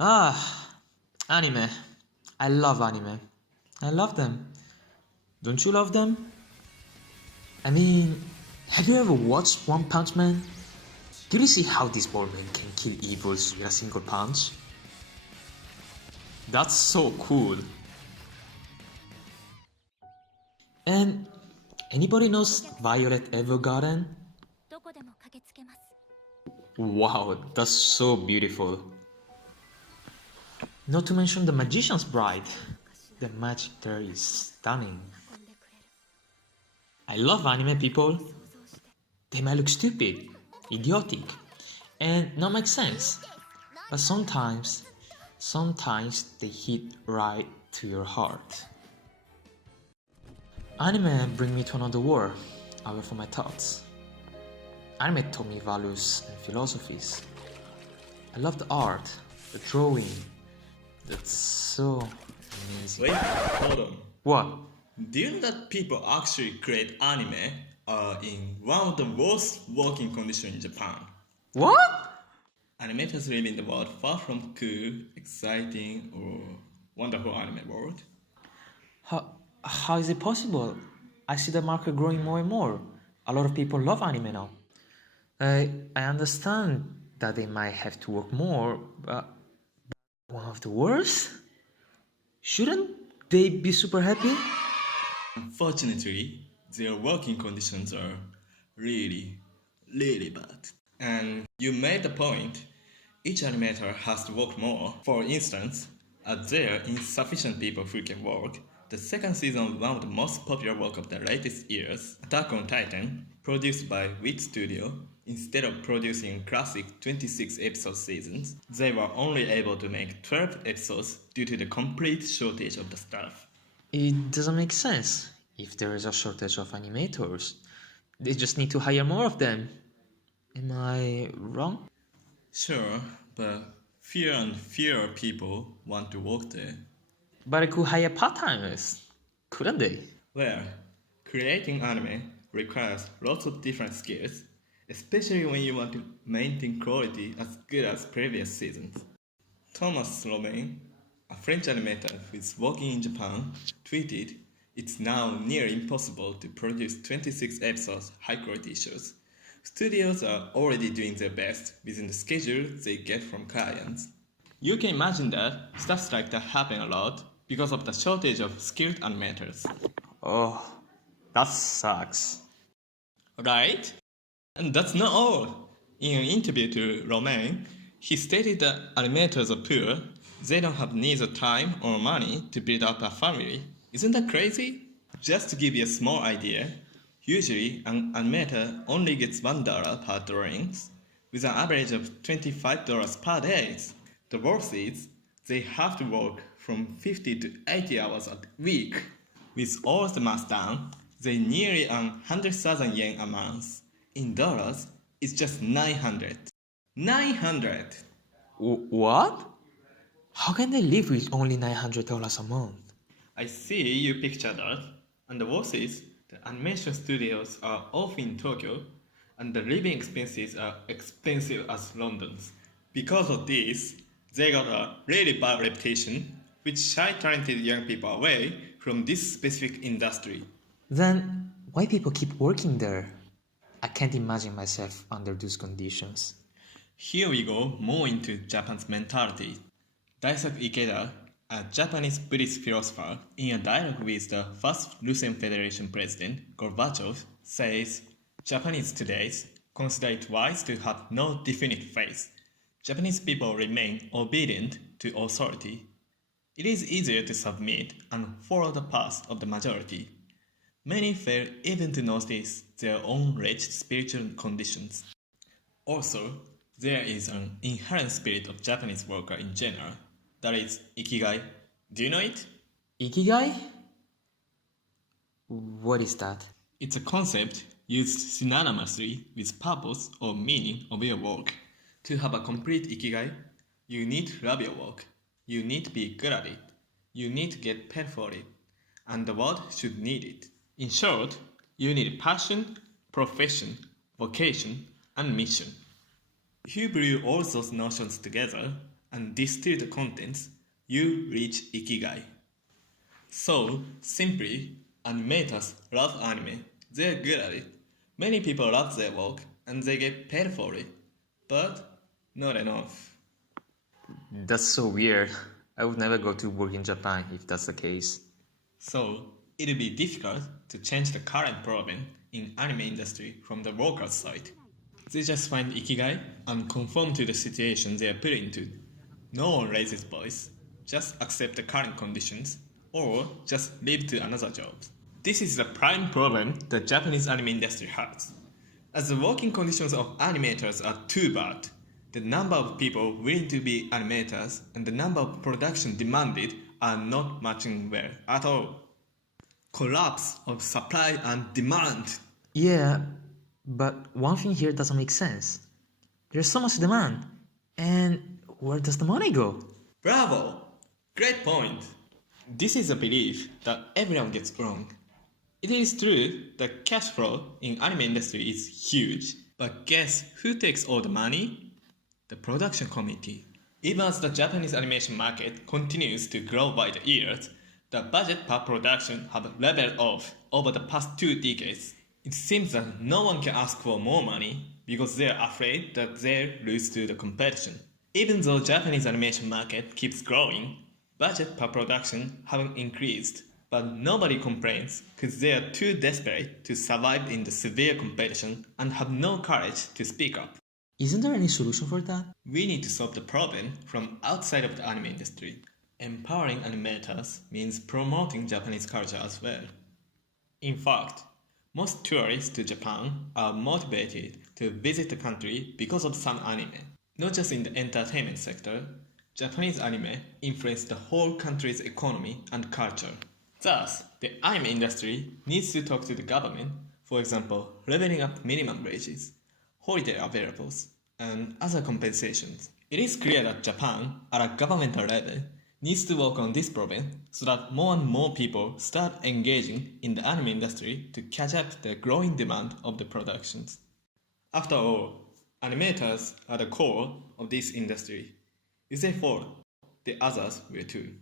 Ah, anime. I love anime. I love them. Don't you love them? I mean, have you ever watched One Punch Man? Did you see how this board man can kill evils with a single punch? That's so cool. And anybody knows Violet Evergarden? Wow, that's so beautiful. Not to mention the Magician's Bride. The magic there is stunning. I love anime people. They might look stupid, idiotic, and not make sense. But sometimes they hit right to your heart. Anime bring me to another world, away from my thoughts. Anime taught me values and philosophies. I love the art, the drawing. That's so amazing. Wait, hold on. What? Do you know that people actually create anime in one of the worst working conditions in Japan? What? Animators live in the world far from cool, exciting, or wonderful anime world. How is it possible? I see the market growing more and more. A lot of people love anime now. I understand that they might have to work more, but one of the worst? Shouldn't they be super happy? Unfortunately, their working conditions are really, really bad. And you made the point, each animator has to work more. For instance, as there are insufficient people who can work, the second season of one of the most popular work of the latest years, Attack on Titan, produced by Wit Studio, instead of producing classic 26 episode seasons, they were only able to make 12 episodes due to the complete shortage of the staff. It doesn't make sense. If there is a shortage of animators, they just need to hire more of them. Am I wrong? Sure, but fewer and fewer people want to work there. But I could hire part-timers, couldn't they? Well, creating anime requires lots of different skills, especially when you want to maintain quality as good as previous seasons. Thomas Romain, a French animator who is working in Japan, tweeted, "It's now near impossible to produce 26 episodes high-quality shows. Studios are already doing their best within the schedule they get from clients." You can imagine that stuff like that happen a lot because of the shortage of skilled animators. Oh, that sucks. Right? And that's not all. In an interview to Romain, he stated that animators are poor, they don't have neither time or money to build up a family. Isn't that crazy? Just to give you a small idea, usually an animator only gets $1 per drawings, with an average of $25 per day. The worst is, they have to work from 50 to 80 hours a week. With all the math done, they nearly earn 100,000 yen a month. In dollars, it's just 900. 900! What? How can they live with only $900 a month? I see you picture that. And the worst is, the animation studios are off in Tokyo, and the living expenses are expensive as London's. Because of this, they got a really bad reputation, which shy talented young people away from this specific industry. Then why people keep working there? I can't imagine myself under those conditions. Here we go more into Japan's mentality. Daisaku Ikeda, a Japanese Buddhist philosopher, in a dialogue with the first Russian Federation President, Gorbachev, says, "Japanese today consider it wise to have no definite faith. Japanese people remain obedient to authority. It is easier to submit and follow the path of the majority. Many fail even to notice their own wretched spiritual conditions. Also, there is an inherent spirit of Japanese worker in general, that is ikigai. Do you know it? Ikigai? What is that? It's a concept used synonymously with purpose or meaning of your work. To have a complete ikigai, you need to love your work. You need to be good at it. You need to get paid for it. And the world should need it. In short, you need passion, profession, vocation, and mission. If you bring all those notions together, and distill the contents, you reach Ikigai. So, simply, animators love anime. They're good at it. Many people love their work and they get paid for it. But not enough. That's so weird. I would never go to work in Japan if that's the case. So, it'll be difficult to change the current problem in anime industry from the workers' side. They just find ikigai and conform to the situation they are put into. No one raises voice, just accept the current conditions, or just leave to another job. This is the prime problem the Japanese anime industry has. As the working conditions of animators are too bad, the number of people willing to be animators and the number of production demanded are not matching well at all. Collapse of supply and demand. Yeah, but one thing here doesn't make sense. There's so much demand, and where does the money go? Bravo! Great point! This is a belief that everyone gets wrong. It is true that cash flow in anime industry is huge, but guess who takes all the money? The production committee. Even as the Japanese animation market continues to grow by the years, the budget per production have leveled off over the past 2 decades. It seems that no one can ask for more money because they are afraid that they'll lose to the competition. Even though Japanese animation market keeps growing, budget per production haven't increased. But nobody complains because they are too desperate to survive in the severe competition and have no courage to speak up. Isn't there any solution for that? We need to solve the problem from outside of the anime industry. Empowering animators means promoting Japanese culture as well. In fact, most tourists to Japan are motivated to visit the country because of some anime. Not just in the entertainment sector, Japanese anime influenced the whole country's economy and culture. Thus, the anime industry needs to talk to the government, for example, leveling up minimum wages, holiday availables, and other compensations. It is clear that Japan, at a governmental level, needs to work on this problem so that more and more people start engaging in the anime industry to catch up the growing demand of the productions. After all, animators are the core of this industry. If they fall, the others will too.